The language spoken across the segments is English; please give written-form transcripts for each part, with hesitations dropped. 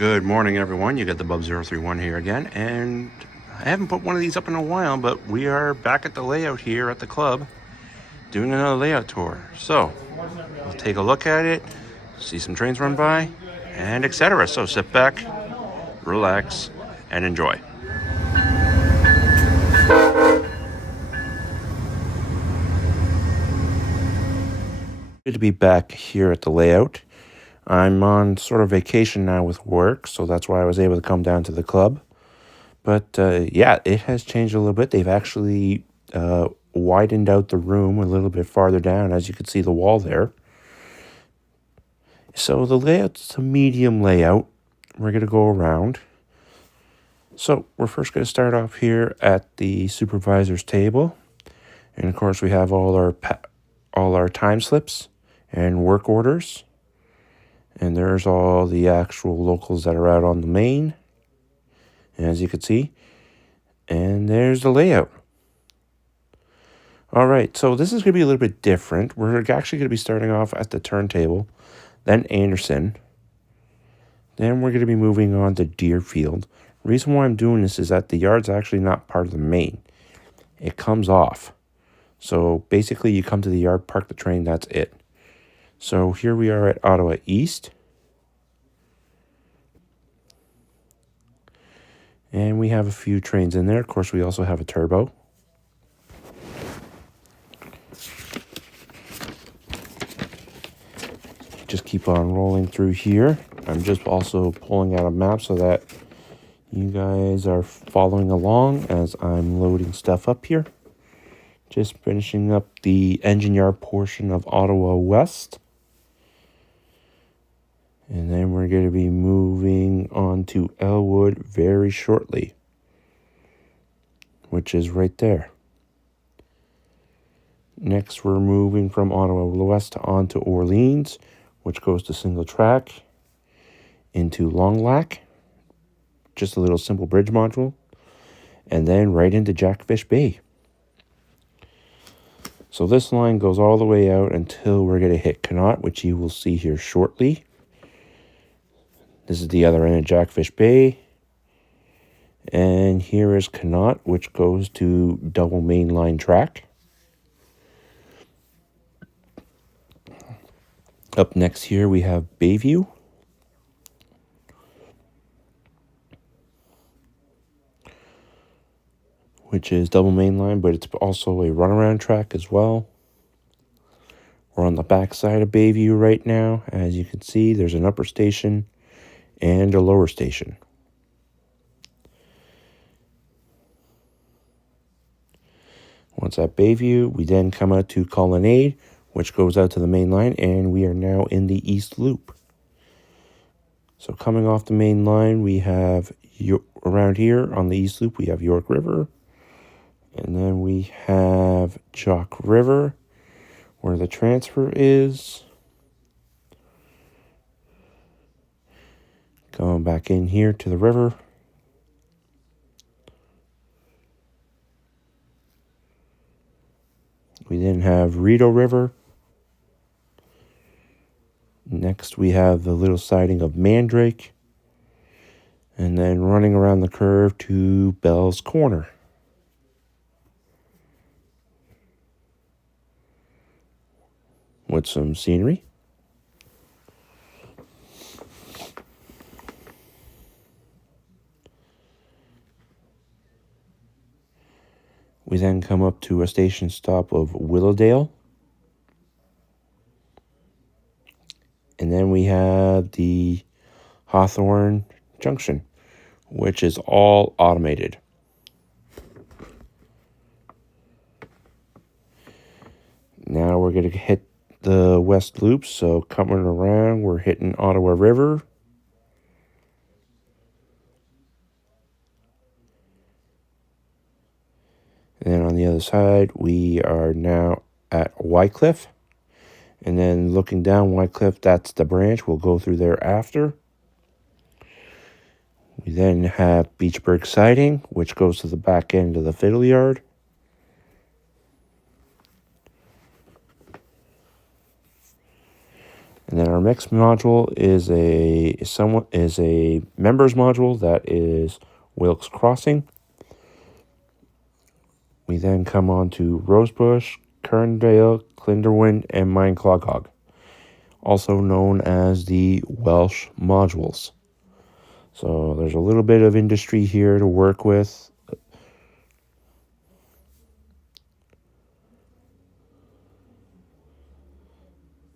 Good morning, everyone. You got the Bub031 here again, and I haven't put one of these up in a while, but we are back at the layout here at the club doing another layout tour. So we'll take a look at it, see some trains run by, and etc. So sit back, relax, and enjoy. Good to be back here at the layout. I'm on sort of vacation now with work, so that's why I was able to come down to the club. But yeah, it has changed a little bit. They've actually widened out the room a little bit farther down, as you can see the wall there. So the layout's a medium layout. We're going to go around. So we're first going to start off here at the supervisor's table. And of course we have all our time slips and work orders. And there's all the actual locals that are out on the main, as you can see. And there's the layout. All right, so this is going to be a little bit different. We're actually going to be starting off at the turntable, then Anderson. Then we're going to be moving on to Deerfield. The reason why I'm doing this is that the yard's actually not part of the main. It comes off. So basically you come to the yard, park the train, that's it. So here we are at Ottawa East. And we have a few trains in there. Of course, we also have a turbo. Just keep on rolling through here. I'm just also pulling out a map so that you guys are following along as I'm loading stuff up here. Just finishing up the engine yard portion of Ottawa West. And then we're going to be moving on to Elwood very shortly, which is right there. Next, we're moving from Ottawa West on to Orleans, which goes to single track, into Long Lac, just a little simple bridge module, and then right into Jackfish Bay. So this line goes all the way out until we're going to hit Connaught, which you will see here shortly. This is the other end of Jackfish Bay. And here is Connaught, which goes to double mainline track. Up next here we have Bayview. Which is double mainline, but it's also a runaround track as well. We're on the back side of Bayview right now. As you can see, there's an upper station and a lower station. Once at Bayview, we then come out to Colonnade, which goes out to the main line, and we are now in the East Loop. So coming off the main line, we have around here on the East Loop, we have York River, and then we have Chalk River, where the transfer is. Going back in here to the river. We then have Rideau River. Next we have the little siding of Mandrake. And then running around the curve to Bell's Corner. With some scenery. We then come up to a station stop of Willowdale. And then we have the Hawthorne Junction, which is all automated. Now we're going to hit the West Loop, so coming around, we're hitting Ottawa River. And then on the other side, we are now at Wycliffe. And then looking down Wycliffe, that's the branch. We'll go through there after. We then have Beachburg Siding, which goes to the back end of the Fiddle Yard. And then our next module is a members module that is Wilkes Crossing. We then come on to Rosebush, Kerndale, Clinderwin, and Mineclogog, also known as the Welsh modules. So there's a little bit of industry here to work with.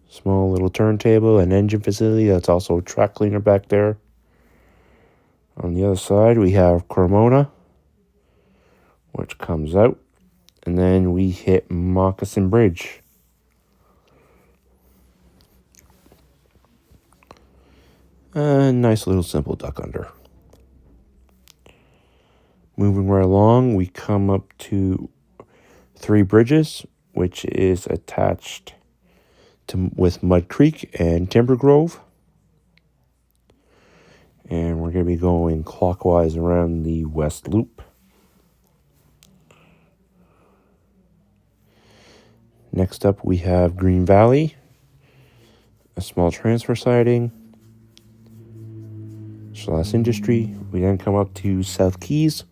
Small little turntable and engine facility. That's also a track cleaner back there. On the other side, we have Cremona, which comes out. And then we hit Moccasin Bridge. A nice little simple duck under. Moving right along, we come up to Three Bridges, which is attached with Mud Creek and Timber Grove. And we're going to be going clockwise around the West Loop. Next up, we have Green Valley, a small transfer siding, Celeste Industry. We then come up to South Keys.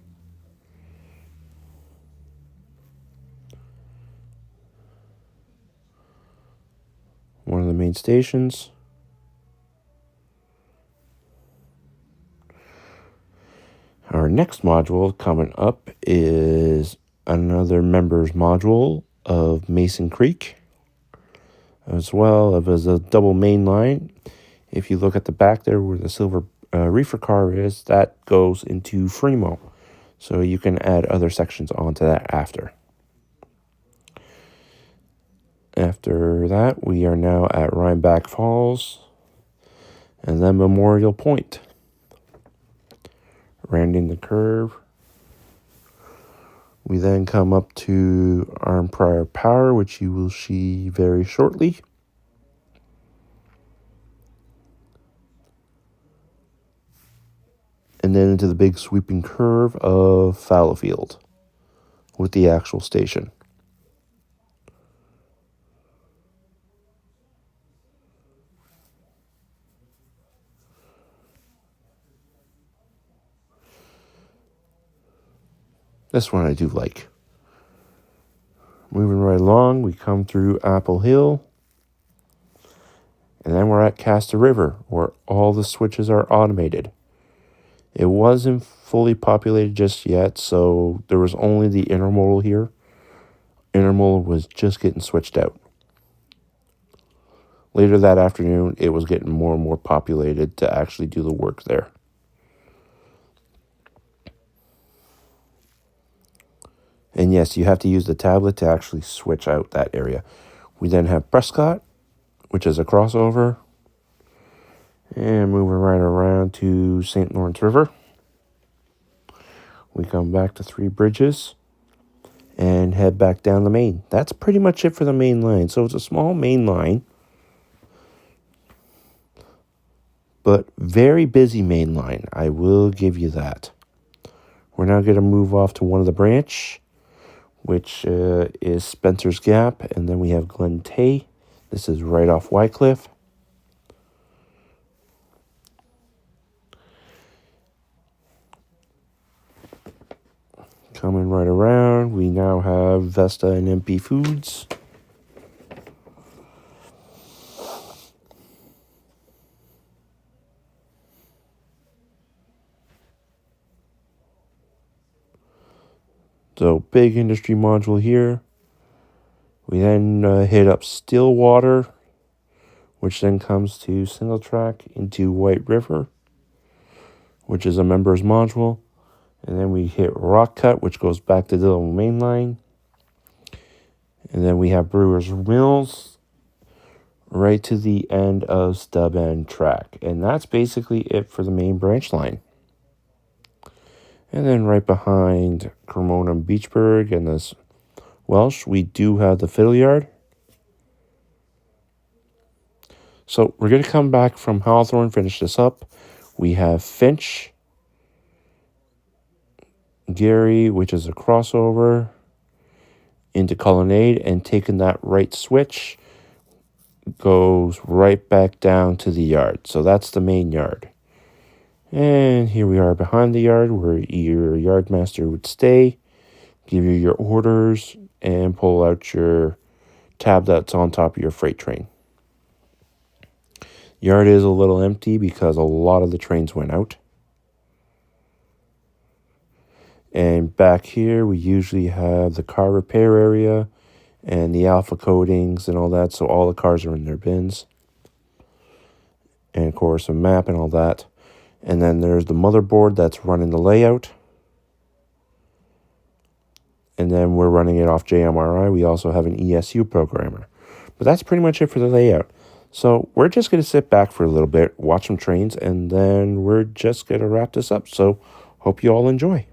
One of the main stations. Our next module coming up is another members module of Mason Creek, as well as a double main line. If you look at the back there where the silver reefer car is, that goes into Fremo. So you can add other sections onto that after. After that, we are now at Rhinebeck Falls and then Memorial Point. Rounding the curve. We then come up to Arnprior Power, which you will see very shortly. And then into the big sweeping curve of Fallowfield with the actual station. This one I do like. Moving right along, we come through Apple Hill. And then we're at Castor River, where all the switches are automated. It wasn't fully populated just yet, so there was only the intermodal here. Intermodal was just getting switched out. Later that afternoon, it was getting more and more populated to actually do the work there. And yes, you have to use the tablet to actually switch out that area. We then have Prescott, which is a crossover. And moving right around to St. Lawrence River. We come back to Three Bridges and head back down the main. That's pretty much it for the main line. So it's a small main line, but very busy main line. I will give you that. We're now going to move off to one of the branch, which is Spencer's Gap, and then we have Glen Tay. This is right off Wycliffe. Coming right around, we now have Vesta and MP Foods. So big industry module here. We then hit up Stillwater, which then comes to single track into White River, which is a members module. And then we hit Rock Cut, which goes back to the double main line. And then we have Brewers Mills right to the end of Stub End Track. And that's basically it for the main branch line. And then right behind Cremona and Beachburg and this Welsh, we do have the Fiddle Yard. So we're going to come back from Hawthorne, finish this up. We have Finch, Gary, which is a crossover, into Colonnade and taking that right switch. goes right back down to the yard. So that's the main yard. And here we are behind the yard where your yard master would stay, give you your orders, and pull out your tab that's on top of your freight train. Yard is a little empty because a lot of the trains went out. And back here, we usually have the car repair area and the alpha coatings and all that. So all the cars are in their bins. And of course, a map and all that. And then there's the motherboard that's running the layout. And then we're running it off JMRI. We also have an ESU programmer. But that's pretty much it for the layout. So we're just going to sit back for a little bit, watch some trains, and then we're just going to wrap this up. So hope you all enjoy.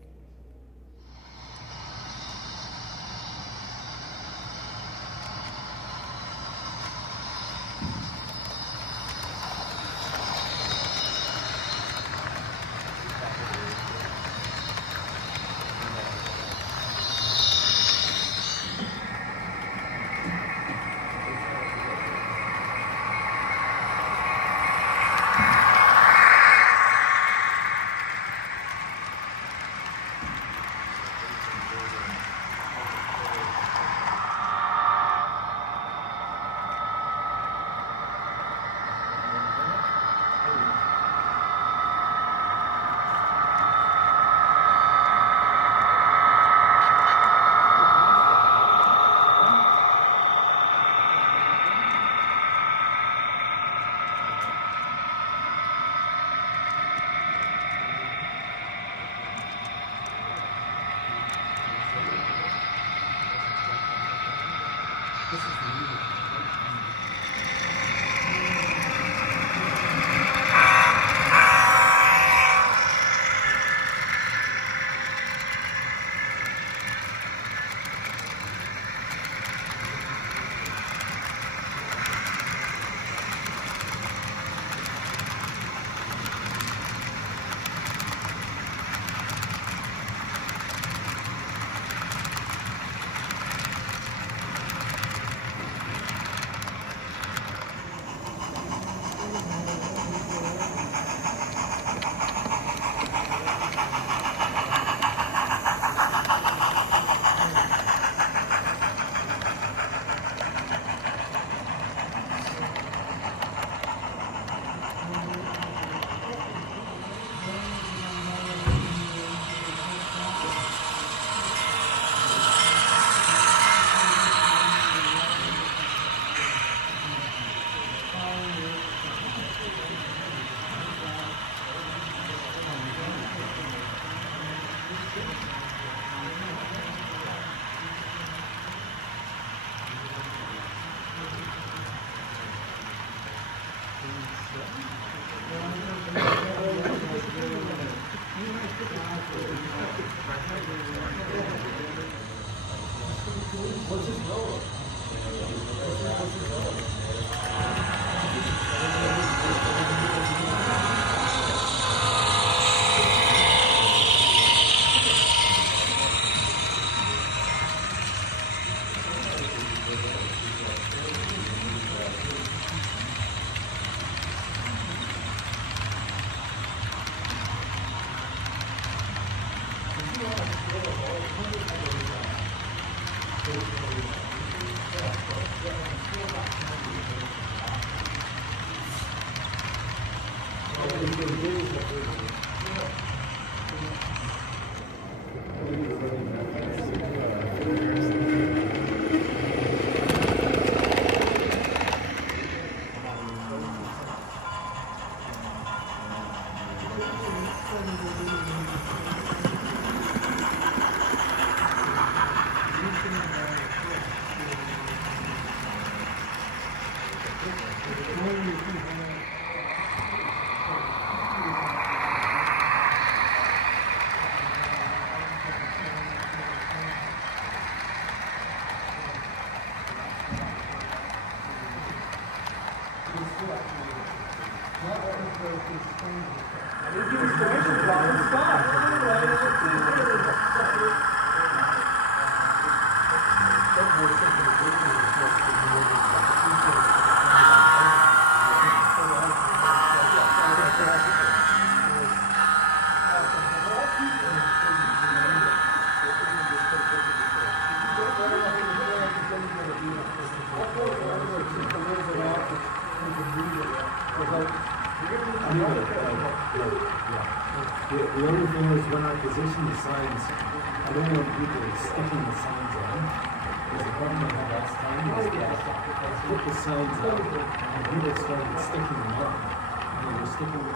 The only thing is when I position the signs, I don't want people sticking the signs on. Because the problem I had last time was that I put the signs on and people started sticking them on. And they were sticking them on.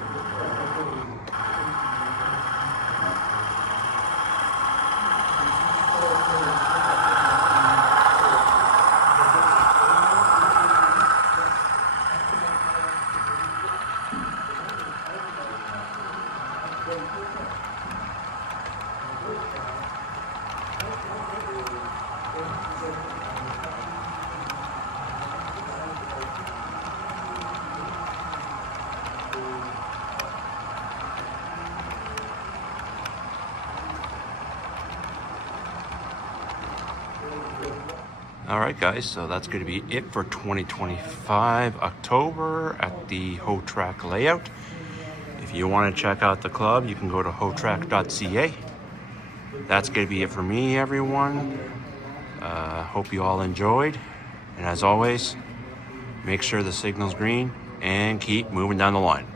All right, guys, so that's going to be it for 2025 October at the Hotrak layout. If you want to check out the club, you can go to hotrak.ca. That's going to be it for me, everyone. Hope you all enjoyed. And as always, make sure the signal's green and keep moving down the line.